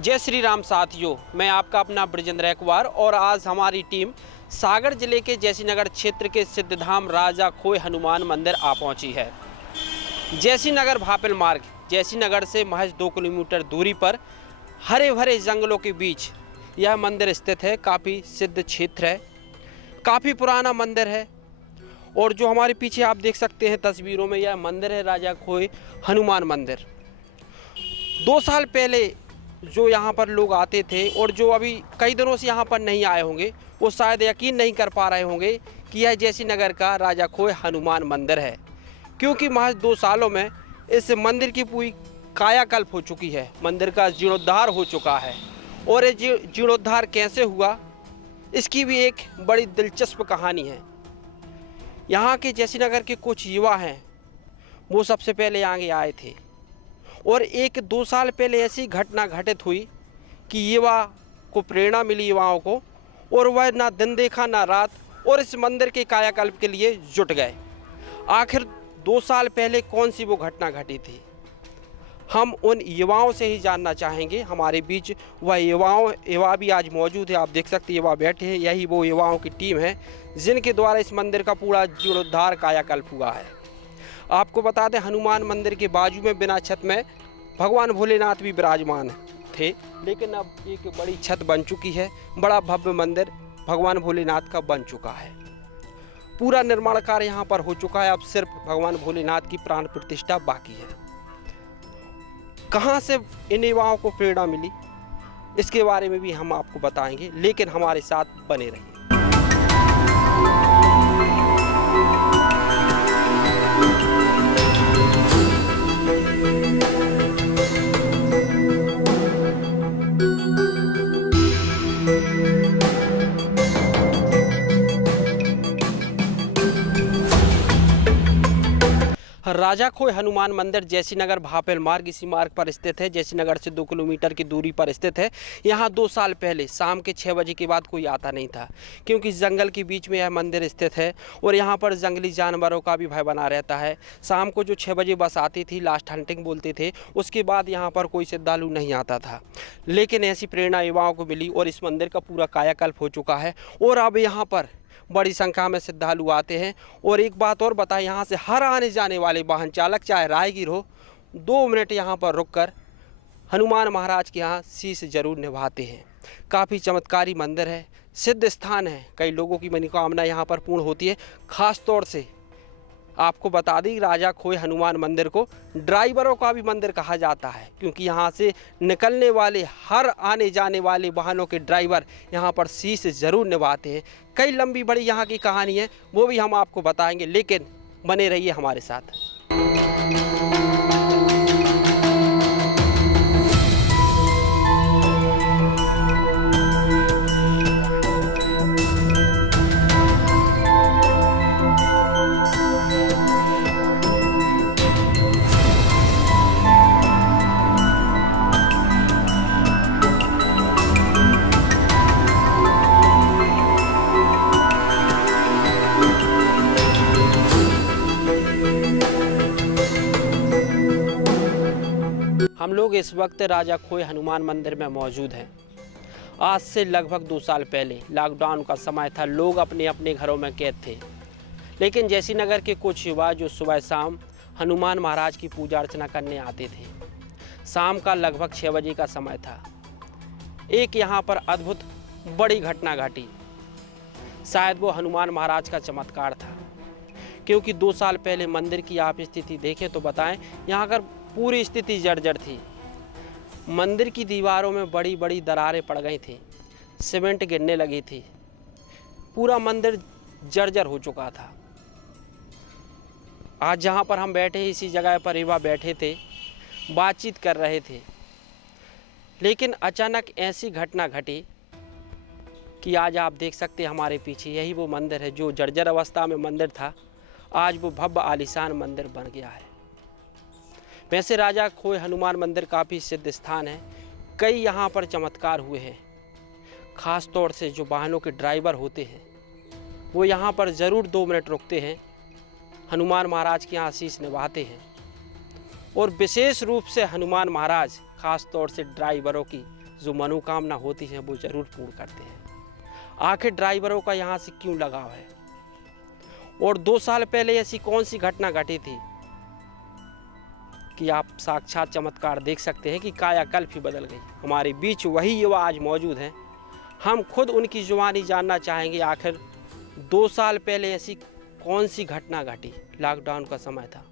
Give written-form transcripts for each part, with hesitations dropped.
जय श्री राम साथियों, मैं आपका अपना ब्रजेंद्र रैकवार और आज हमारी टीम सागर जिले के जैसीनगर क्षेत्र के सिद्धधाम राजा खोय हनुमान मंदिर आ पहुंची है। जैसीनगर भापेल मार्ग जैसीनगर से महज 2 किलोमीटर दूरी पर हरे भरे जंगलों के बीच यह मंदिर स्थित है। काफ़ी सिद्ध क्षेत्र है, काफ़ी पुराना मंदिर है और जो हमारे पीछे आप देख सकते हैं तस्वीरों में, यह मंदिर है राजा खोय हनुमान मंदिर। 2 साल पहले जो यहाँ पर लोग आते थे और जो अभी कई दिनों से यहाँ पर नहीं आए होंगे, वो शायद यकीन नहीं कर पा रहे होंगे कि यह जैसीनगर का राजा खोय हनुमान मंदिर है, क्योंकि महज 2 सालों में इस मंदिर की पूरी कायाकल्प हो चुकी है। मंदिर का जीर्णोद्धार हो चुका है और ये जीर्णोद्धार कैसे हुआ, इसकी भी एक बड़ी दिलचस्प कहानी है। यहाँ के जैसीनगर के कुछ युवा हैं, वो सबसे पहले आगे आए थे और 1-2 साल पहले ऐसी घटना घटित हुई कि युवा को प्रेरणा मिली, युवाओं को, और वह ना दिन देखा ना रात और इस मंदिर के कायाकल्प के लिए जुट गए। आखिर 2 साल पहले कौन सी वो घटना घटी थी, हम उन युवाओं से ही जानना चाहेंगे। हमारे बीच वह युवा भी आज मौजूद है। आप देख सकते हैं युवा बैठे हैं, यही वो युवाओं की टीम है जिनके द्वारा इस मंदिर का पूरा जीर्णोद्धार कायाकल्प हुआ है। आपको बता दें, हनुमान मंदिर के बाजू में बिना छत में भगवान भोलेनाथ भी विराजमान थे, लेकिन अब एक बड़ी छत बन चुकी है, बड़ा भव्य मंदिर भगवान भोलेनाथ का बन चुका है। पूरा निर्माण कार्य यहाँ पर हो चुका है, अब सिर्फ भगवान भोलेनाथ की प्राण प्रतिष्ठा बाकी है। कहाँ से इन युवाओं को प्रेरणा मिली, इसके बारे में भी हम आपको बताएंगे, लेकिन हमारे साथ बने रहिए। राजा खोय हनुमान मंदिर जैसीनगर भापेल मार्ग, इसी मार्ग पर स्थित है। जैसीनगर से 2 किलोमीटर की दूरी पर स्थित है। यहाँ 2 साल पहले शाम के 6 बजे के बाद कोई आता नहीं था, क्योंकि जंगल के बीच में यह मंदिर स्थित है और यहाँ पर जंगली जानवरों का भी भय बना रहता है। शाम को जो 6 बजे बस आती थी, लास्ट हंटिंग बोलते थे, उसके बाद यहाँ पर कोई श्रद्धालु नहीं आता था। लेकिन ऐसी प्रेरणा युवाओं को मिली और इस मंदिर का पूरा कायाकल्प हो चुका है और अब यहाँ पर बड़ी संख्या में श्रद्धालु आते हैं। और एक बात और बताएं, यहाँ से हर आने जाने वाले वाहन चालक, चाहे राहगीर हो, 2 मिनट यहाँ पर रुककर हनुमान महाराज के यहाँ शीश जरूर निभाते हैं। काफ़ी चमत्कारी मंदिर है, सिद्ध स्थान है, कई लोगों की मनोकामना यहाँ पर पूर्ण होती है। ख़ास तौर से आपको बता दी, राजा खोय हनुमान मंदिर को ड्राइवरों का भी मंदिर कहा जाता है, क्योंकि यहाँ से निकलने वाले हर आने जाने वाले वाहनों के ड्राइवर यहाँ पर शीश ज़रूर निभाते हैं। कई लंबी बड़ी यहाँ की कहानी है, वो भी हम आपको बताएंगे, लेकिन बने रहिए हमारे साथ। हम लोग इस वक्त राजा खोय हनुमान मंदिर में मौजूद हैं। आज से लगभग 2 साल पहले लॉकडाउन का समय था, लोग अपने अपने घरों में कैद थे, लेकिन जैसीनगर के कुछ युवा जो सुबह शाम हनुमान महाराज की पूजा अर्चना करने आते थे। शाम का लगभग 6 बजे का समय था। एक यहाँ पर अद्भुत बड़ी घटना घटी। शायद वो हनुमान महाराज का चमत्कार था, क्योंकि 2 साल पहले मंदिर की आप स्थिति देखें तो बताएं, यहाँ कर पूरी स्थिति जर्जर थी। मंदिर की दीवारों में बड़ी बड़ी दरारें पड़ गई थी, सीमेंट गिरने लगी थी, पूरा मंदिर जर्जर हो चुका था। आज जहाँ पर हम बैठे, इसी जगह पर युवा बैठे थे, बातचीत कर रहे थे, लेकिन अचानक ऐसी घटना घटी कि आज आप देख सकते हैं हमारे पीछे, यही वो मंदिर है जो जर्जर अवस्था में मंदिर था, आज वो भव्य आलीशान मंदिर बन गया है। वैसे राजा खोय हनुमान मंदिर काफ़ी सिद्ध स्थान है, कई यहाँ पर चमत्कार हुए हैं। ख़ास तौर से जो वाहनों के ड्राइवर होते हैं, वो यहाँ पर ज़रूर 2 मिनट रुकते हैं, हनुमान महाराज के यहाँ शीश निभाते हैं। और विशेष रूप से हनुमान महाराज ख़ास तौर से ड्राइवरों की जो मनोकामना होती है वो ज़रूर पूर्ण करते हैं। आखिर ड्राइवरों का यहाँ से क्यों लगाव है? और 2 साल पहले ऐसी कौन सी घटना घटी थी कि आप साक्षात चमत्कार देख सकते हैं कि कायाकल्प ही बदल गई। हमारे बीच वही युवा आज मौजूद हैं। हम खुद उनकी जुबानी जानना चाहेंगे, आखिर 2 साल पहले ऐसी कौन सी घटना घटी? लॉकडाउन का समय था।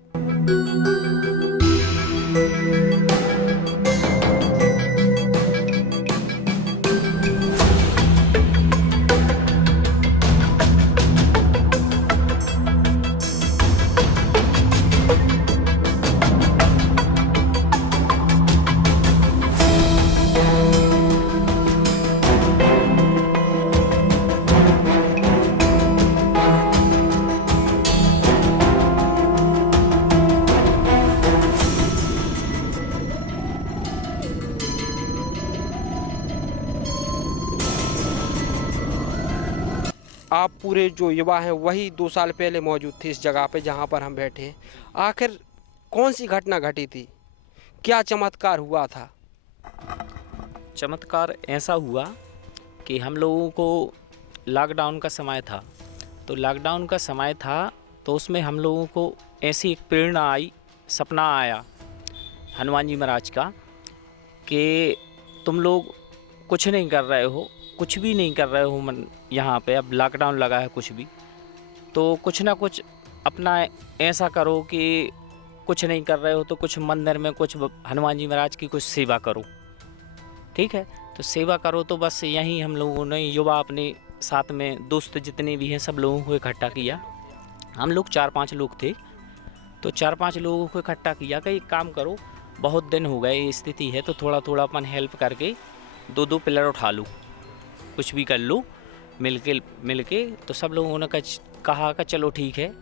आप पूरे जो युवा हैं वही 2 साल पहले मौजूद थे इस जगह पे जहाँ पर हम बैठे हैं। आखिर कौन सी घटना घटी थी? क्या चमत्कार हुआ था? चमत्कार ऐसा हुआ कि हम लोगों को लॉकडाउन का समय था, तो लॉकडाउन का समय था तो उसमें हम लोगों को ऐसी एक प्रेरणा आई, सपना आया हनुमान जी महाराज का कि तुम लोग कुछ नहीं कर रहे हो, कुछ भी नहीं कर रहे हो मन यहाँ पे, अब लॉकडाउन लगा है कुछ भी, तो कुछ ना कुछ अपना ऐसा करो कि कुछ नहीं कर रहे हो तो कुछ मंदिर में कुछ हनुमान जी महाराज की कुछ सेवा करो। ठीक है, तो सेवा करो। तो बस यहीं हम लोगों ने युवा अपने साथ में दोस्त जितने भी हैं सब लोगों को इकट्ठा किया। हम लोग 4-5 लोग थे, तो 4-5 लोगों को इकट्ठा किया कि एक काम करो, बहुत दिन हो गए ये स्थिति है तो थोड़ा थोड़ा अपन हेल्प करके 2-2 पिलर उठा लो, कुछ भी कर लो मिलके। तो सब लोगों ने कहा कि चलो ठीक है,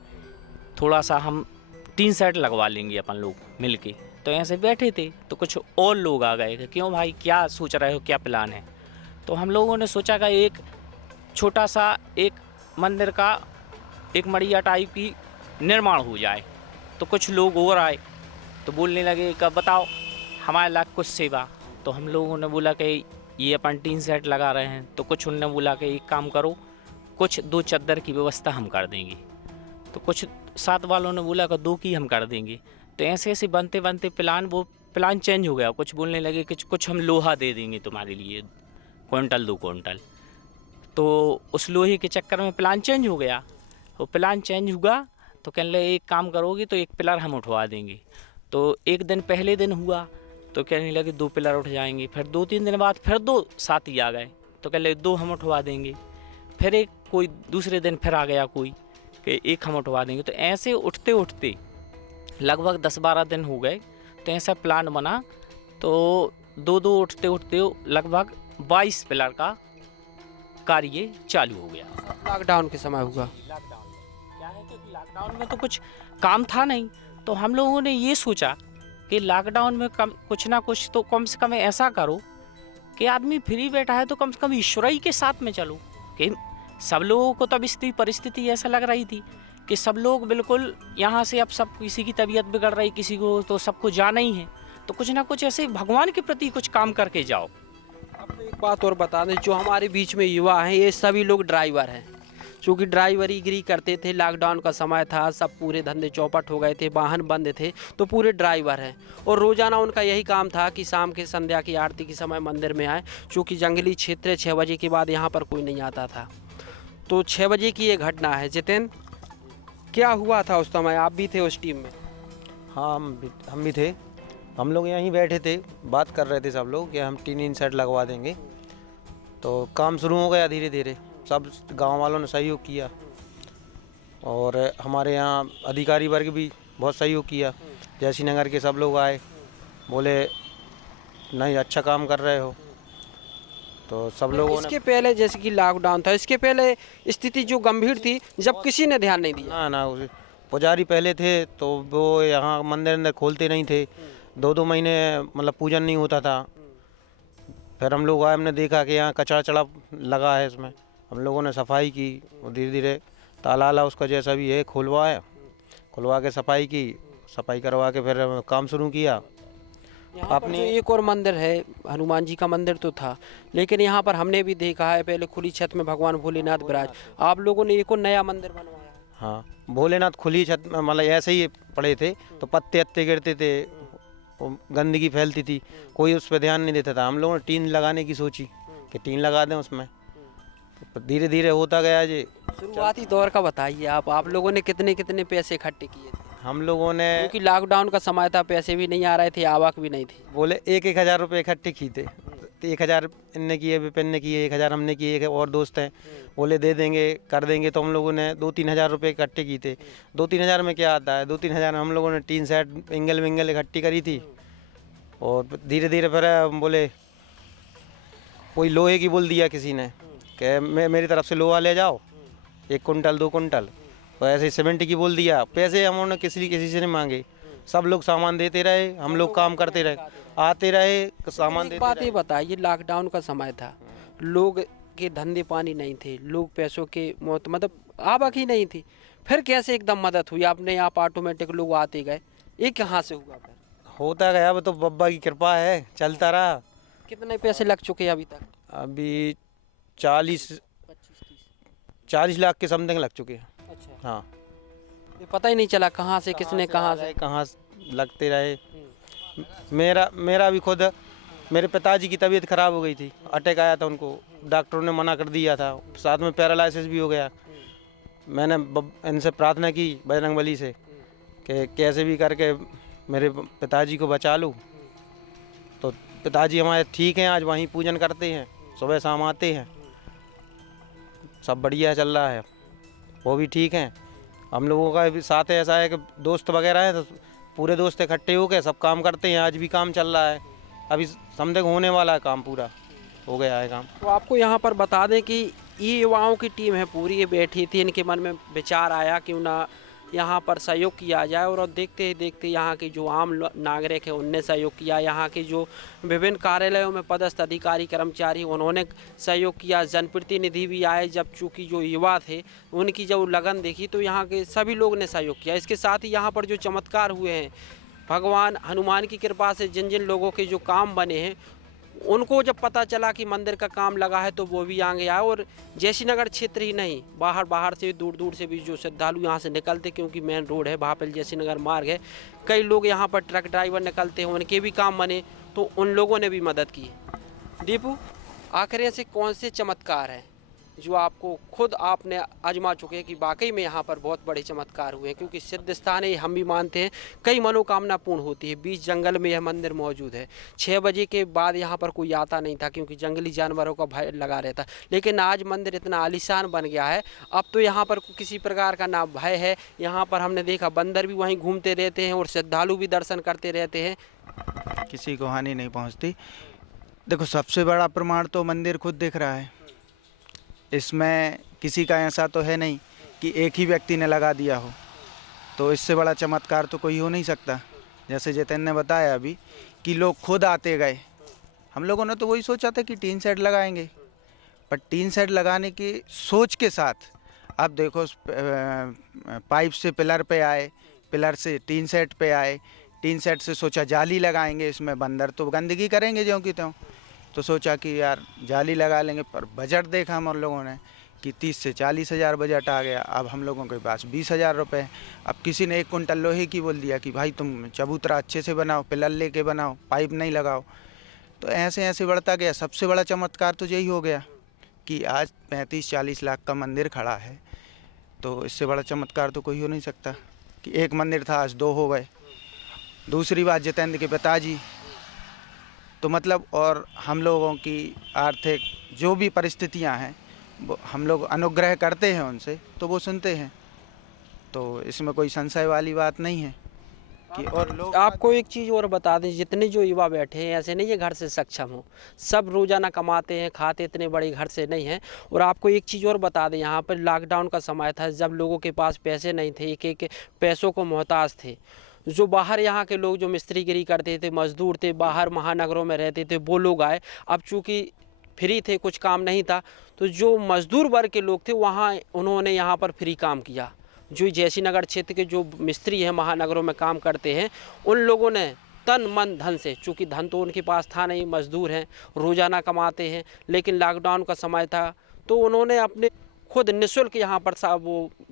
थोड़ा सा हम टीन सेट लगवा लेंगे अपन लोग मिलके। तो ऐसे बैठे थे तो कुछ और लोग आ गए कि क्यों भाई, क्या सोच रहे हो, क्या प्लान है? तो हम लोगों ने सोचा कि एक छोटा सा एक मंदिर का एक मड़िया टाइप की निर्माण हो जाए। तो कुछ लोग और आए तो बोलने लगे कि बताओ हमारे लाख कुछ सेवा। तो हम लोगों ने बोला कि ये अपन टीन सेट लगा रहे हैं, तो कुछ उनने बोला कि एक काम करो, कुछ 2 चद्दर की व्यवस्था हम कर देंगे। तो कुछ साथ वालों ने बोला कि 2 की हम कर देंगे। तो ऐसे ऐसे बनते बनते प्लान चेंज हो गया। कुछ बोलने लगे कि कुछ हम लोहा दे देंगे तुम्हारे लिए, क्विंटल 2 क्विंटल। तो उस लोहे के चक्कर में प्लान चेंज हो गया। तो प्लान चेंज हुआ तो कहने लगे एक काम करोगे तो 1 पिलर हम उठवा देंगे। तो एक दिन पहले दिन हुआ तो कहने लगे 2 पिलर उठ जाएंगे। फिर 2-3 दिन बाद फिर 2 साथी आ गए तो कहने लगे 2 हम उठवा देंगे। फिर एक कोई दूसरे दिन फिर आ गया कोई कि 1 हम उठवा देंगे। तो ऐसे उठते उठते लगभग 10-12 दिन हो गए। तो ऐसा प्लान बना तो 2-2 उठते उठते लगभग 22 पिलर का कार्य चालू हो गया। लॉकडाउन के समय हुआ। लॉकडाउन क्या है कि लॉकडाउन में तो कुछ काम था नहीं, तो हम लोगों ने ये सोचा कि लॉकडाउन में कुछ ना कुछ तो कम से कम ऐसा करो कि आदमी फ्री बैठा है तो कम से कम ईश्वरी के साथ में चलो। कि सब लोगों को तब इस परिस्थिति ऐसा लग रही थी कि सब लोग बिल्कुल यहाँ से अब सब किसी की तबीयत बिगड़ रही, किसी को तो सबको जाना ही है, तो कुछ ना कुछ ऐसे भगवान के प्रति कुछ काम करके जाओ। अब एक बात और बता दें, जो हमारे बीच में युवा हैं ये सभी लोग ड्राइवर हैं, क्योंकि ड्राइवरीगिरी करते थे। लॉकडाउन का समय था, सब पूरे धंधे चौपट हो गए थे, वाहन बंद थे, तो पूरे ड्राइवर हैं। और रोज़ाना उनका यही काम था कि शाम के संध्या की आरती के समय मंदिर में आए, क्योंकि जंगली क्षेत्र है, 6 बजे के बाद यहाँ पर कोई नहीं आता था। तो 6 बजे की ये घटना है। जितेंद्र, क्या हुआ था उस समय? आप भी थे उस टीम में? हाँ, हम भी थे। हम लोग यहीं बैठे थे, बात कर रहे थे सब लोग कि हम टीन सेट लगवा देंगे। तो काम शुरू हो गया धीरे धीरे, सब गांव वालों ने सहयोग किया और हमारे यहाँ अधिकारी वर्ग भी बहुत सहयोग किया। जैसी नगर के सब लोग आए, बोले नहीं अच्छा काम कर रहे हो, तो सब लोगों ने। इसके पहले जैसे कि लॉकडाउन था, इसके पहले स्थिति जो गंभीर थी, जब किसी ने ध्यान नहीं दिया। ना पुजारी पहले थे तो वो यहाँ मंदिर अंदर खोलते नहीं थे, 2-2 महीने मतलब पूजन नहीं होता था। फिर हम लोग आए, हमने देखा कि यहाँ कचरा चढ़ा लगा है, इसमें हम लोगों ने सफाई की और धीरे धीरे ताला उसका जैसा भी है खुलवा के सफाई की, सफाई करवा के फिर काम शुरू किया। यहाँ पर जो एक और मंदिर है, हनुमान जी का मंदिर तो था, लेकिन यहाँ पर हमने भी देखा है पहले खुली छत में भगवान भोलेनाथ विराज, आप लोगों ने एक और नया मंदिर बनवाया। हाँ, भोलेनाथ खुली छत में मतलब ऐसे ही पड़े थे तो पत्ते अत्ते गिरते थे, वो गंदगी फैलती थी, कोई उस पर ध्यान नहीं देता था। हम लोगों ने टीन लगाने की सोची कि टीन लगा दें उसमें, तो धीरे धीरे होता गया जी। शुरुआती दौर का बताइए आप लोगों ने कितने कितने पैसे इकट्ठे किए थे? हम लोगों ने क्योंकि लॉकडाउन का समय था, पैसे भी नहीं आ रहे थे, आवक भी नहीं थी। बोले 1,000 रुपये इकट्ठे किए थे, तो 1,000 इनने किए, विपिन ने किए, 1,000 हमने किए, एक और दोस्त हैं बोले दे देंगे कर देंगे, तो हम लोगों ने 2-3 हज़ार रुपये इकट्ठे किए थे। 2-3 हज़ार में क्या आता है, 2-3 हज़ार में हम लोगों ने टीन सेट एंगल विंगल इकट्ठी करी थी। और धीरे धीरे फिर हम बोले कोई लोहे की बोल दिया किसी ने कि मेरी तरफ से लोहा ले जाओ 1 कुंटल 2 कुंटल, तो ऐसे सीमेंट की बोल दिया। पैसे हम उन्होंने किसी से नहीं मांगे, सब लोग सामान देते रहे, हम लोग काम करते रहे, आते रहे सामान देते बात रहे। ये बताइए, लॉकडाउन का समय था, लोग के धंधे पानी नहीं थे, लोग पैसों के मतलब आवक ही नहीं थी, फिर कैसे एकदम मदद हुई? आपने यहाँ पर ऑटोमेटिक लोग आते गए, ये कहाँ से हुआ? फिर होता गया, अब तो बब्बा की कृपा है, चलता रहा। कितने पैसे लग चुके हैं अभी तक? अभी 40 लाख के समथिंग लग चुके हैं। अच्छा, हाँ, ये पता ही नहीं चला कहाँ से किसने कहाँ लगते रहे। मेरा भी खुद, मेरे पिताजी की तबीयत खराब हो गई थी, अटैक आया था उनको, डॉक्टरों ने मना कर दिया था, साथ में पैरालिसिस भी हो गया। मैंने इनसे प्रार्थना की बजरंगबली से कि कैसे भी करके मेरे पिताजी को बचा लूँ। तो पिताजी हमारे ठीक हैं, आज वहीं पूजन करते हैं, सुबह शाम आते हैं, सब बढ़िया चल रहा है, वो भी ठीक हैं। हम लोगों का भी साथ है, ऐसा है कि दोस्त वगैरह हैं तो पूरे दोस्त इकट्ठे होकर सब काम करते हैं। आज भी काम चल रहा है, अभी समथिंग होने वाला है, काम पूरा हो गया है काम। तो आपको यहाँ पर बता दें कि ये युवाओं की टीम है पूरी, ये बैठी थी, इनके मन में विचार आया क्यों ना यहाँ पर सहयोग किया जाए, और देखते ही देखते यहाँ के जो आम नागरिक है उनने सहयोग किया, यहाँ के जो विभिन्न कार्यालयों में पदस्थ अधिकारी कर्मचारी उन्होंने सहयोग किया, जनप्रतिनिधि भी आए, जब चूँकि जो युवा थे उनकी जब लगन देखी तो यहाँ के सभी लोग ने सहयोग किया। इसके साथ ही यहाँ पर जो चमत्कार हुए हैं, भगवान हनुमान की कृपा से जिन जिन लोगों के जो काम बने हैं, उनको जब पता चला कि मंदिर का काम लगा है तो वो भी आगे आए, और जैसी नगर क्षेत्र ही नहीं, बाहर से दूर दूर से भी जो श्रद्धालु यहाँ से निकलते, क्योंकि मेन रोड है, वहाँ पर जैसी नगर मार्ग है, कई लोग यहाँ पर ट्रक ड्राइवर निकलते हैं, उनके भी काम बने, तो उन लोगों ने भी मदद की। दीपू, आखिर ऐसे कौन से चमत्कार हैं जो आपको खुद आपने आजमा चुके हैं कि वाकई में यहाँ पर बहुत बड़े चमत्कार हुए हैं? क्योंकि सिद्ध स्थान है, हम भी मानते हैं, कई मनोकामना पूर्ण होती है। बीच जंगल में यह मंदिर मौजूद है, 6 बजे के बाद यहाँ पर कोई आता नहीं था क्योंकि जंगली जानवरों का भय लगा रहता, लेकिन आज मंदिर इतना आलीशान बन गया है, अब तो यहाँ पर किसी प्रकार का ना भय है। यहाँ पर हमने देखा बंदर भी वहीं घूमते रहते हैं और श्रद्धालु भी दर्शन करते रहते हैं, किसी को हानि नहीं पहुंचती। देखो, सबसे बड़ा प्रमाण तो मंदिर खुद दिख रहा है, इसमें किसी का ऐसा तो है नहीं कि एक ही व्यक्ति ने लगा दिया हो, तो इससे बड़ा चमत्कार तो कोई हो नहीं सकता। जैसे जितेन ने बताया अभी कि लोग खुद आते गए, हम लोगों ने तो वही सोचा था कि टीन शेड लगाएंगे, पर टीन शेड लगाने की सोच के साथ अब देखो पाइप से पिलर पे आए, पिलर से टीन शेड पे आए, टीन शेड से सोचा जाली लगाएंगे, इसमें बंदर तो गंदगी करेंगे ज्यों की त्यों, तो सोचा कि यार जाली लगा लेंगे। पर बजट देखा हम लोगों ने कि 30 से 40 हज़ार बजट आ गया। अब हम लोगों के पास 20,000 रुपये। अब किसी ने 1 कुंटल लोहे की बोल दिया कि भाई तुम चबूतरा अच्छे से बनाओ, पिलर लेके बनाओ, पाइप नहीं लगाओ। तो ऐसे ऐसे बढ़ता गया। सबसे बड़ा चमत्कार तो यही हो गया कि आज 35-40 लाख का मंदिर खड़ा है, तो इससे बड़ा चमत्कार तो कोई हो नहीं सकता कि एक मंदिर था आज 2 हो गए। दूसरी बात, जितेंद्र के पिताजी तो मतलब, और हम लोगों की आर्थिक जो भी परिस्थितियां हैं वो हम लोग अनुग्रह करते हैं उनसे, तो वो सुनते हैं, तो इसमें कोई संशय वाली बात नहीं है कि। और लोग आपको एक चीज़ और बता दें, जितने जो युवा बैठे हैं ऐसे नहीं है घर से सक्षम हो, सब रोज़ाना कमाते हैं, खाते इतने बड़े घर से नहीं हैं। और आपको एक चीज़ और बता दें, यहाँ पर लॉकडाउन का समय था जब लोगों के पास पैसे नहीं थे, एक पैसों को मोहताज थे। जो बाहर यहाँ के लोग जो मिस्त्रीगिरी करते थे, मजदूर थे, बाहर महानगरों में रहते थे, वो लोग आए। अब चूँकि फ्री थे, कुछ काम नहीं था, तो जो मजदूर वर्ग के लोग थे वहाँ उन्होंने यहाँ पर फ्री काम किया। जो जैसी नगर क्षेत्र के जो मिस्त्री हैं महानगरों में काम करते हैं, उन लोगों ने तन मन धन से, चूँकि धन तो उनके पास था नहीं, मजदूर हैं, रोज़ाना कमाते हैं, लेकिन लॉकडाउन का समय था तो उन्होंने अपने खुद निःशुल्क यहाँ पर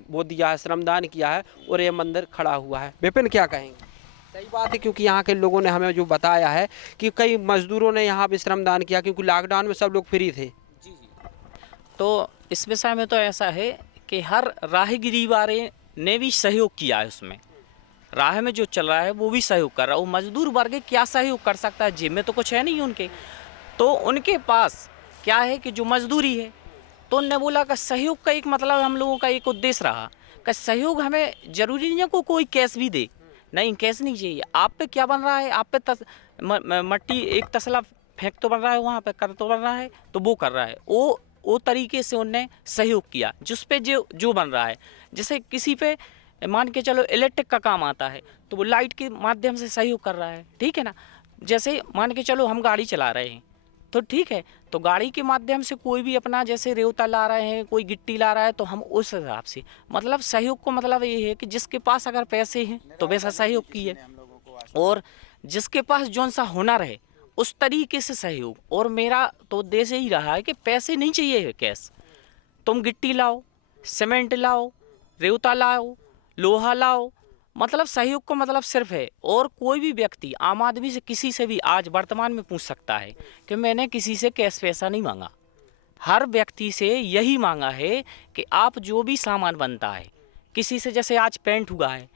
वो दिया है, श्रमदान किया है और ये मंदिर खड़ा हुआ है। विपिन, क्या कहेंगे? सही बात है, क्योंकि यहाँ के लोगों ने हमें जो बताया है कि कई मजदूरों ने यहाँ पे श्रमदान किया, क्योंकि लॉकडाउन में सब लोग फ्री थे। तो इस विषय में तो ऐसा है कि हर राहगीरी वाले ने भी सहयोग किया है। उसमें राह में जो चल रहा है वो भी सहयोग कर रहा है। वो मजदूर वर्ग क्या सहयोग कर सकता है, जेब में तो कुछ है नहीं उनके, तो उनके पास क्या है कि जो मजदूरी है। तो उनने बोला कि सहयोग का एक मतलब हम लोगों का एक उद्देश्य रहा कि सहयोग हमें जरूरी नहीं है को कोई कैश भी दे, नहीं कैश नहीं चाहिए। आप पे क्या बन रहा है, आप पे मट्टी एक तसला फेंक तो बन रहा है, वहाँ पे कर तो बन रहा है, तो वो कर रहा है। वो तरीके से उनने सहयोग किया जिस पे जो बन रहा है। जैसे किसी पे मान के चलो इलेक्ट्रिक का काम आता है तो वो लाइट के माध्यम से सहयोग कर रहा है, ठीक है ना। जैसे मान के चलो हम गाड़ी चला रहे हैं तो ठीक है, तो गाड़ी के माध्यम से कोई भी अपना जैसे रेवता ला रहे हैं, कोई गिट्टी ला रहा है, तो हम उस हिसाब से मतलब सहयोग को मतलब ये है कि जिसके पास अगर पैसे हैं तो वैसा सहयोग किए, और जिसके पास जौन सा हुनर है उस तरीके से सहयोग। और मेरा तो उद्देश्य ही रहा है कि पैसे नहीं चाहिए कैश, तुम गिट्टी लाओ, सीमेंट लाओ, रेवता लाओ, लोहा लाओ, मतलब सहयोग को मतलब सिर्फ है। और कोई भी व्यक्ति आम आदमी से किसी से भी आज वर्तमान में पूछ सकता है कि मैंने किसी से कैश पैसा नहीं मांगा। हर व्यक्ति से यही मांगा है कि आप जो भी सामान बनता है, किसी से जैसे आज पेंट हुआ है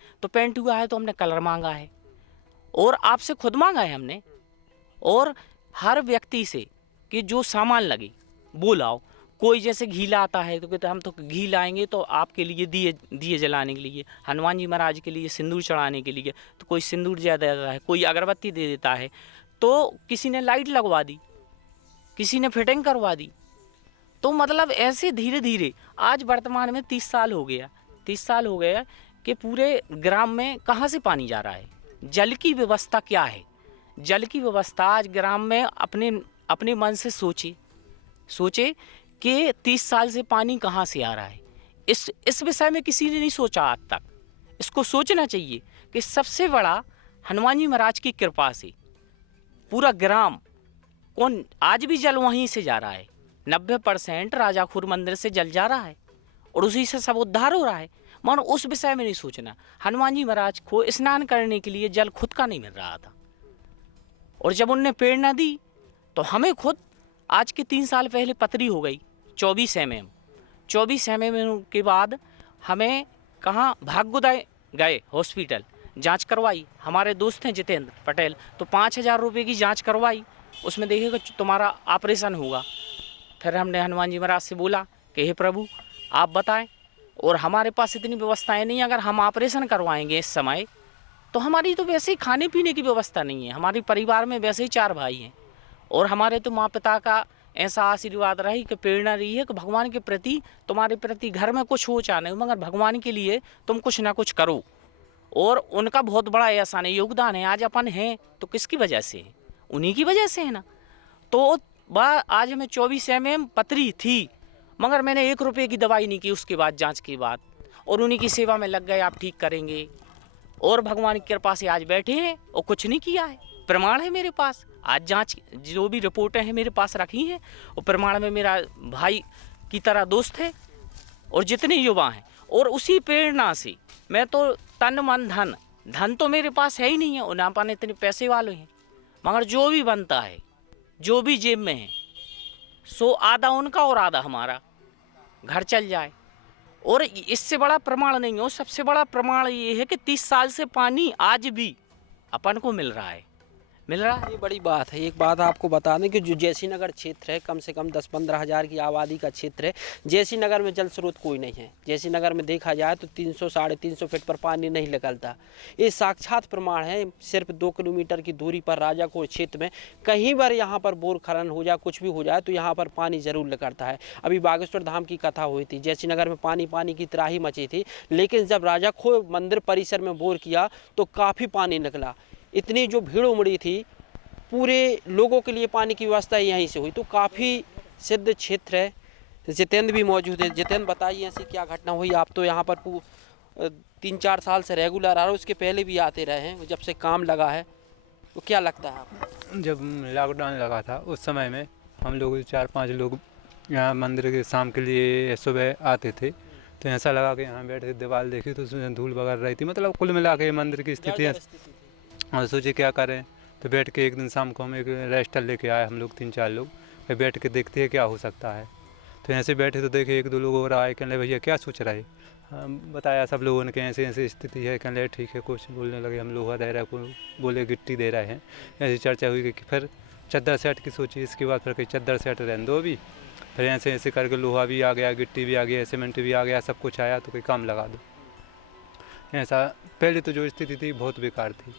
तो हमने कलर मांगा है और आपसे खुद मांगा है हमने। और हर व्यक्ति से कि जो सामान लगे वो लाओ। कोई जैसे घी लाता है तो कहते हम तो घी लाएंगे तो आपके लिए दिए जलाने के लिए, हनुमान जी महाराज के लिए सिंदूर चढ़ाने के लिए, तो कोई सिंदूर दे देता है, कोई अगरबत्ती दे देता है, तो किसी ने लाइट लगवा दी, किसी ने फिटिंग करवा दी। तो मतलब ऐसे धीरे धीरे आज वर्तमान में 30 साल हो गया कि पूरे ग्राम में कहाँ से पानी जा रहा है, जल की व्यवस्था क्या है। जल की व्यवस्था आज ग्राम में अपने मन से सोचे कि 30 साल से पानी कहाँ से आ रहा है। इस विषय में किसी ने नहीं सोचा आज तक। इसको सोचना चाहिए कि सबसे बड़ा हनुमान जी महाराज की कृपा से पूरा ग्राम कौन आज भी जल वहीं से जा रहा है। 90% राजाखोर मंदिर से जल जा रहा है और उसी से सब उद्धार हो रहा है। मानो उस विषय में नहीं सोचना। हनुमान जी महाराज को स्नान करने के लिए जल खुद का नहीं मिल रहा था, और जब उनने प्रेरणा दी तो हमें खुद आज के 3 साल पहले पथरी हो गई 24 mm के बाद हमें कहाँ भाग्योदय गए हॉस्पिटल, जांच करवाई। हमारे दोस्त हैं जितेंद्र पटेल, तो 5,000 रुपये की जांच करवाई, उसमें देखेगा तुम्हारा ऑपरेशन होगा। फिर हमने हनुमान जी महाराज से बोला कि हे प्रभु आप बताएं, और हमारे पास इतनी व्यवस्थाएं नहीं, अगर हम ऑपरेशन करवाएंगे इस समय तो हमारी तो वैसे ही खाने पीने की व्यवस्था नहीं है। हमारे परिवार में वैसे ही 4 भाई हैं, और हमारे तो माँ पिता का ऐसा आशीर्वाद रही कि प्रेरणा रही है कि भगवान के प्रति तुम्हारे प्रति घर में कुछ हो चाहे नहीं, मगर भगवान के लिए तुम कुछ ना कुछ करो। और उनका बहुत बड़ा एहसान है, योगदान है। आज अपन हैं तो किसकी वजह से है, उन्हीं की वजह से है ना। तो आज हमें 24 mm पथरी थी, मगर मैंने 1 रुपये की दवाई नहीं की उसके बाद, जांच के बाद, और उन्हीं की सेवा में लग गए, आप ठीक करेंगे। और भगवान की कृपा से आज बैठे हैं और कुछ नहीं किया है। प्रमाण है मेरे पास, आज जांच जो भी रिपोर्टें हैं मेरे पास रखी हैं, और प्रमाण में मेरा भाई की तरह दोस्त है और जितने युवा हैं। और उसी प्रेरणा से मैं तो तन मन धन तो मेरे पास है ही नहीं है, उन्हें इतने पैसे वाले हैं, मगर जो भी बनता है, जो भी जेब में है, सो आधा उनका और आधा हमारा घर चल जाए। और इससे बड़ा प्रमाण नहीं हो। सबसे बड़ा प्रमाण ये है कि 30 साल से पानी आज भी अपन को मिल रहा है। ये बड़ी बात है। एक बात आपको बता दें कि जो जैसी नगर क्षेत्र है, कम से कम 10-15 हज़ार की आबादी का क्षेत्र है। जैसी नगर में जल स्रोत कोई नहीं है। जैसी नगर में देखा जाए तो 300-350 फीट पर पानी नहीं निकलता। ये साक्षात प्रमाण है। सिर्फ 2 किलोमीटर की दूरी पर राजाकोट क्षेत्र में कहीं बार यहाँ पर बोर खनन हो जाए, कुछ भी हो जाए, तो यहाँ पर पानी जरूर निकलता है। अभी बागेश्वर धाम की कथा हुई थी, जैसी नगर में पानी की त्राही मची थी, लेकिन जब राजाखोह मंदिर परिसर में बोर किया तो काफ़ी पानी निकला। इतनी जो भीड़ उमड़ी थी, पूरे लोगों के लिए पानी की व्यवस्था यहीं से हुई। तो काफ़ी सिद्ध क्षेत्र है। जितेंद्र भी मौजूद है। जितेंद्र बताइए ऐसी क्या घटना हुई? आप तो यहाँ पर 3-4 साल से रेगुलर आ रहे हो, उसके पहले भी आते रहे हैं जब से काम लगा है। वो क्या लगता है आपको? जब लॉकडाउन लगा था उस समय में हम लोग 4-5 लोग यहाँ मंदिर के शाम के लिए सुबह आते थे, तो ऐसा लगा कि यहाँ बैठे दीवार देखी तो उसमें धूल वगैरह रही थी, मतलब कुल मिला के मंदिर की स्थिति है। और सोचे क्या करें, तो बैठ के एक दिन शाम को हम एक रजिस्टर लेके आए, हम लोग 3-4 लोग, फिर बैठ के देखते हैं क्या हो सकता है। तो ऐसे बैठे तो देखे 1-2 लोग और आए, कहने भैया क्या सोच रहे, हम बताया सब लोगों ने कि ऐसे ऐसे स्थिति है, कहने ठीक है। कुछ बोलने लगे हम लोहा दे रहा है, कोई बोले गिट्टी दे रहे हैं, ऐसी चर्चा हुई कि फिर चद्दर सेट की सोची। इसके बाद फिर कहीं चद्दर सेट रहने दो अभी, फिर ऐसे ऐसे करके लोहा भी आ गया, गिट्टी भी आ गया, सीमेंट भी आ गया, सब कुछ आया तो कोई काम लगा दो। ऐसा पहले तो जो स्थिति थी बहुत बेकार थी,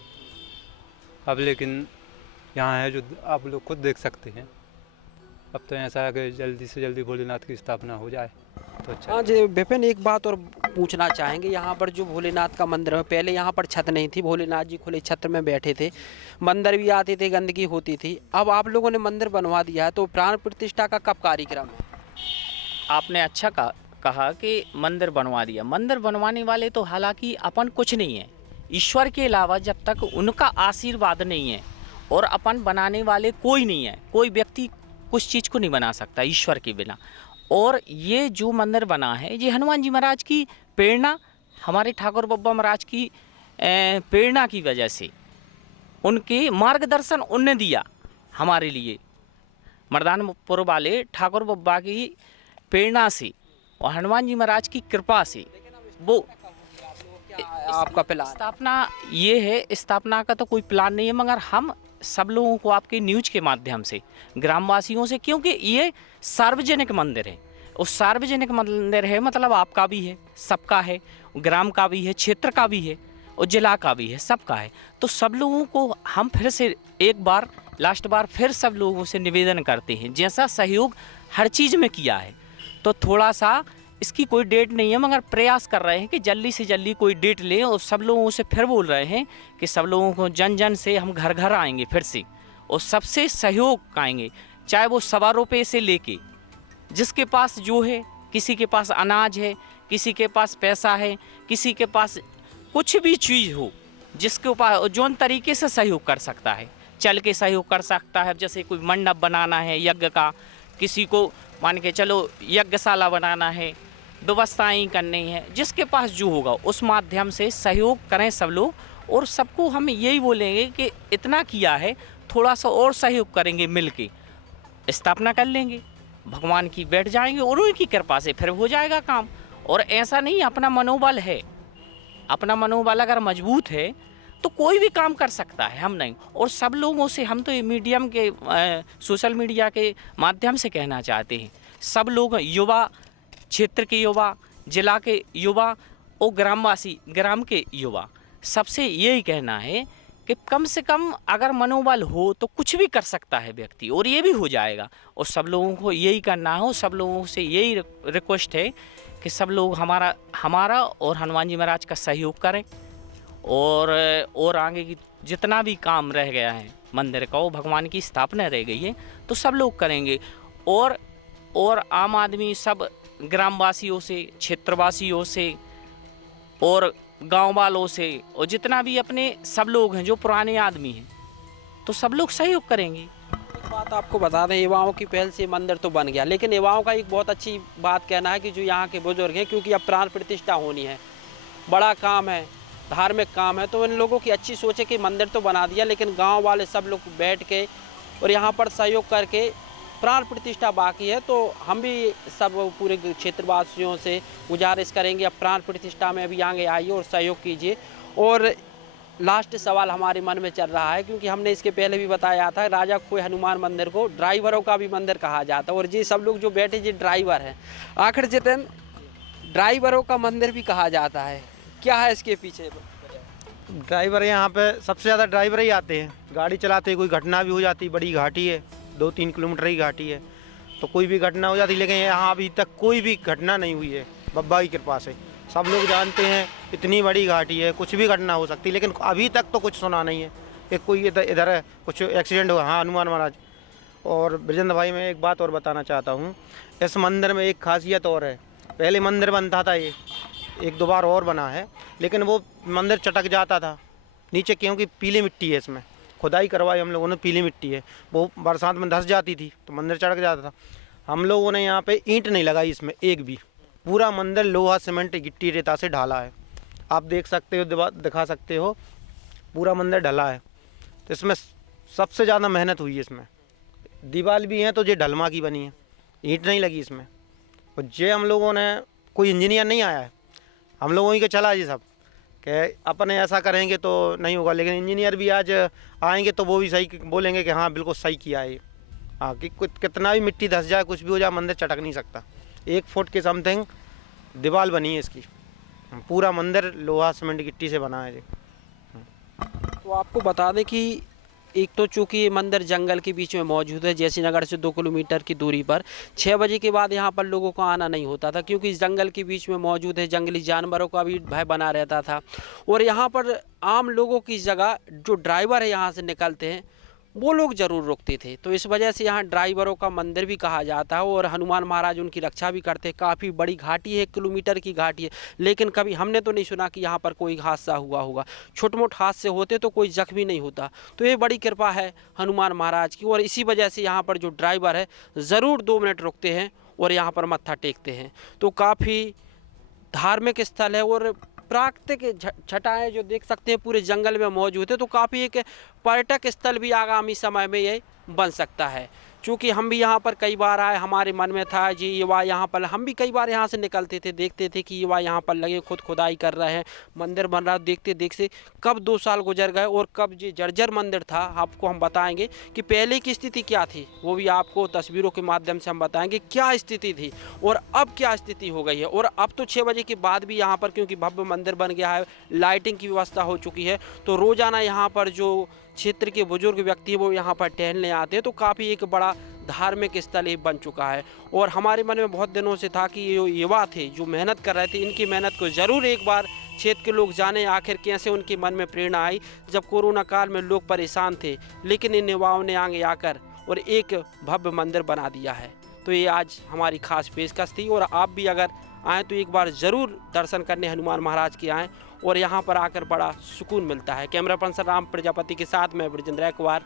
अब लेकिन यहाँ है जो आप लोग खुद देख सकते हैं। अब तो ऐसा है कि जल्दी से जल्दी भोलेनाथ की स्थापना हो जाए तो अच्छा। हाँ जी विपिन, एक बात और पूछना चाहेंगे, यहाँ पर जो भोलेनाथ का मंदिर है, पहले यहाँ पर छत नहीं थी, भोलेनाथ जी खुले छत में बैठे थे, मंदिर भी आते थे, गंदगी होती थी। अब आप लोगों ने मंदिर बनवा दिया है, तो प्राण प्रतिष्ठा का कब कार्यक्रम है? आपने अच्छा कहा कि मंदिर बनवा दिया। मंदिर बनवाने वाले तो हालांकि अपन कुछ नहीं है, ईश्वर के अलावा जब तक उनका आशीर्वाद नहीं है, और अपन बनाने वाले कोई नहीं है, कोई व्यक्ति कुछ चीज़ को नहीं बना सकता ईश्वर के बिना। और ये जो मंदिर बना है, ये हनुमान जी महाराज की प्रेरणा, हमारे ठाकुर बब्बा महाराज की प्रेरणा की वजह से, उनके मार्गदर्शन उनने दिया हमारे लिए। मर्दानपुर वाले ठाकुर बब्बा की प्रेरणा से और हनुमान जी महाराज की कृपा से वो आपका प्लान स्थापना ये है। स्थापना का तो कोई प्लान नहीं है, मगर हम सब लोगों को आपके न्यूज़ के माध्यम से, ग्रामवासियों से, क्योंकि ये सार्वजनिक मंदिर है, और सार्वजनिक मंदिर है मतलब आपका भी है, सबका है, ग्राम का भी है, क्षेत्र का भी है, और जिला का भी है, सबका है। तो सब लोगों को हम फिर से एक बार, लास्ट बार फिर सब लोगों से निवेदन करते हैं, जैसा सहयोग हर चीज़ में किया है, तो थोड़ा सा इसकी कोई डेट नहीं है, मगर प्रयास कर रहे हैं कि जल्दी से जल्दी कोई डेट लें। और सब लोगों से फिर बोल रहे हैं कि सब लोगों को जन जन से हम घर घर आएंगे फिर से, और सबसे सहयोग आएंगे, चाहे वो ₹1.25 से लेके, जिसके पास जो है, किसी के पास अनाज है, किसी के पास पैसा है, किसी के पास कुछ भी चीज़ हो, जिसके ऊपर जोन तरीके से सहयोग कर सकता है, चल के सहयोग कर सकता है। जैसे कोई मंडप बनाना है यज्ञ का, किसी को मान के चलो यज्ञशाला बनाना है, व्यवस्थाएं करनी है, जिसके पास जो होगा उस माध्यम से सहयोग करें सब लोग। और सबको हम यही बोलेंगे कि इतना किया है, थोड़ा सा और सहयोग करेंगे, मिल के स्थापना कर लेंगे, भगवान की बैठ जाएंगे, और उनकी कृपा से फिर हो जाएगा काम। और ऐसा नहीं, अपना मनोबल है, अपना मनोबल अगर मजबूत है तो कोई भी काम कर सकता है, हम नहीं। और सब लोगों से हम तो मीडियम के सोशल मीडिया के माध्यम से कहना चाहते हैं, सब लोग, युवा, क्षेत्र के युवा, जिला के युवा और ग्रामवासी, ग्राम के युवा, सबसे यही कहना है कि कम से कम अगर मनोबल हो तो कुछ भी कर सकता है व्यक्ति, और ये भी हो जाएगा। और सब लोगों को यही करना है, और सब लोगों से यही रिक्वेस्ट है कि सब लोग हमारा और हनुमान जी महाराज का सहयोग करें, और आगे की जितना भी काम रह गया है मंदिर का, वो भगवान की स्थापना रह गई है, तो सब लोग करेंगे। और आम आदमी सब ग्रामवासियों से, क्षेत्रवासियों से और गांव वालों से, और जितना भी अपने सब लोग हैं जो पुराने आदमी हैं, तो सब लोग सहयोग करेंगे। एक बात आपको बता दें, युवाओं की पहल से मंदिर तो बन गया, लेकिन युवाओं का एक बहुत अच्छी बात कहना है कि जो यहाँ के बुजुर्ग हैं, क्योंकि अब प्राण प्रतिष्ठा होनी है, बड़ा काम है, धार्मिक काम है, तो इन लोगों की अच्छी सोच है कि मंदिर तो बना दिया, लेकिन गांव वाले सब लोग बैठ के और यहाँ पर सहयोग करके प्राण प्रतिष्ठा बाकी है। तो हम भी सब पूरे क्षेत्रवासियों से गुजारिश करेंगे, अब प्राण प्रतिष्ठा में भी आगे आइए और सहयोग कीजिए। और लास्ट सवाल हमारे मन में चल रहा है, क्योंकि हमने इसके पहले भी बताया था, राजा खोए हनुमान मंदिर को ड्राइवरों का भी मंदिर कहा जाता है, और ये सब लोग जो बैठे ये ड्राइवर हैं। आखिर जितन ड्राइवरों का मंदिर भी कहा जाता है, क्या है इसके पीछे? ड्राइवर यहाँ पे सबसे ज़्यादा ड्राइवर ही आते हैं, गाड़ी चलाते, कोई घटना भी हो जाती, बड़ी घाटी है, 2-3 किलोमीटर की घाटी है, तो कोई भी घटना हो जाती, लेकिन यहाँ अभी तक कोई भी घटना नहीं हुई है बब्बा की कृपा से। सब लोग जानते हैं इतनी बड़ी घाटी है, कुछ भी घटना हो सकती है, लेकिन अभी तक तो कुछ सुना नहीं है कि कोई इधर कुछ एक्सीडेंट हुआ। हाँ, हनुमान महाराज और ब्रजेंद्र भाई, मैं एक बात और बताना चाहता हूँ, इस मंदिर में एक खासियत और है। पहले मंदिर बनता था, ये 1-2 बार और बना है, लेकिन वो मंदिर चटक जाता था नीचे, क्योंकि पीली मिट्टी है इसमें, खुदाई करवाई हम लोगों ने, पीली मिट्टी है, वो बरसात में धंस जाती थी तो मंदिर चढ़ जाता था। हम लोगों ने यहाँ पे ईंट नहीं लगाई इसमें एक भी, पूरा मंदिर लोहा सीमेंट गिट्टी रेता से ढाला है। आप देख सकते हो, दिखा सकते हो, पूरा मंदिर ढला है। तो इसमें सबसे ज़्यादा मेहनत हुई है। इसमें दीवार भी है तो ये ढलमा की बनी है, ईंट नहीं लगी इसमें। और ये हम लोगों ने, कोई इंजीनियर नहीं आया है, हम लोगों ही के चला जी सब कि अपने ऐसा करेंगे तो नहीं होगा। लेकिन इंजीनियर भी आज आएंगे तो वो भी सही बोलेंगे कि हाँ बिल्कुल सही किया है। हाँ कि कितना भी मिट्टी धस जाए, कुछ भी हो जाए, मंदिर चटक नहीं सकता। 1 फुट के समथिंग दीवार बनी है इसकी, पूरा मंदिर लोहा सीमेंट गिट्टी से बना है जी। तो आपको बता दें कि एक तो चूँकि ये मंदिर जंगल के बीच में मौजूद है, जैसी नगर से 2 किलोमीटर की दूरी पर, 6 बजे के बाद यहाँ पर लोगों को आना नहीं होता था, क्योंकि इस जंगल के बीच में मौजूद है, जंगली जानवरों का भी भय बना रहता था। और यहाँ पर आम लोगों की जगह जो ड्राइवर है यहाँ से निकलते हैं वो लोग ज़रूर रुकते थे। तो इस वजह से यहाँ ड्राइवरों का मंदिर भी कहा जाता है और हनुमान महाराज उनकी रक्षा भी करते हैं। काफ़ी बड़ी घाटी है, 1 किलोमीटर की घाटी है, लेकिन कभी हमने तो नहीं सुना कि यहाँ पर कोई हादसा हुआ होगा। छोटे मोटे हादसे होते तो कोई जख्मी नहीं होता। तो ये बड़ी कृपा है हनुमान महाराज की, और इसी वजह से यहाँ पर जो ड्राइवर है ज़रूर 2 मिनट रुकते हैं और यहाँ पर मत्था टेकते हैं। तो काफ़ी धार्मिक स्थल है और प्राकृतिक छटाएँ जो देख सकते हैं पूरे जंगल में मौजूद है। तो काफ़ी एक पर्यटक स्थल भी आगामी समय में ये बन सकता है। चूँकि हम भी यहाँ पर कई बार आए, हमारे मन में था जी युवा यहाँ पर, हम भी कई बार यहाँ से निकलते थे, देखते थे कि युवा यहाँ पर लगे खुदाई कर रहे हैं, मंदिर बन रहा है। देखते देखते कब 2 साल गुजर गए और कब ये जर्जर मंदिर था। आपको हम बताएंगे कि पहले की स्थिति क्या थी, वो भी आपको तस्वीरों के माध्यम से हम बताएंगे क्या स्थिति थी और अब क्या स्थिति हो गई है। और अब तो 6 बजे के बाद भी यहाँ पर, क्योंकि भव्य मंदिर बन गया है, लाइटिंग की व्यवस्था हो चुकी है, तो रोज़ाना यहाँ पर जो क्षेत्र के बुजुर्ग व्यक्ति वो यहाँ पर टहलने आते हैं। तो काफ़ी एक बड़ा धार्मिक स्थल ये बन चुका है। और हमारे मन में बहुत दिनों से था कि ये युवा थे जो मेहनत कर रहे थे, इनकी मेहनत को ज़रूर एक बार क्षेत्र के लोग जाने आखिर कैसे उनके मन में प्रेरणा आई। जब कोरोना काल में लोग परेशान थे, लेकिन इन युवाओं ने आगे आकर और एक भव्य मंदिर बना दिया है। तो ये आज हमारी खास पेशकश थी। और आप भी अगर आएँ तो एक बार ज़रूर दर्शन करने हनुमान महाराज के आएँ और यहाँ पर आकर बड़ा सुकून मिलता है। कैमरा पर्सन राम प्रजापति के साथ मैं ब्रिजेंद्र कुमार।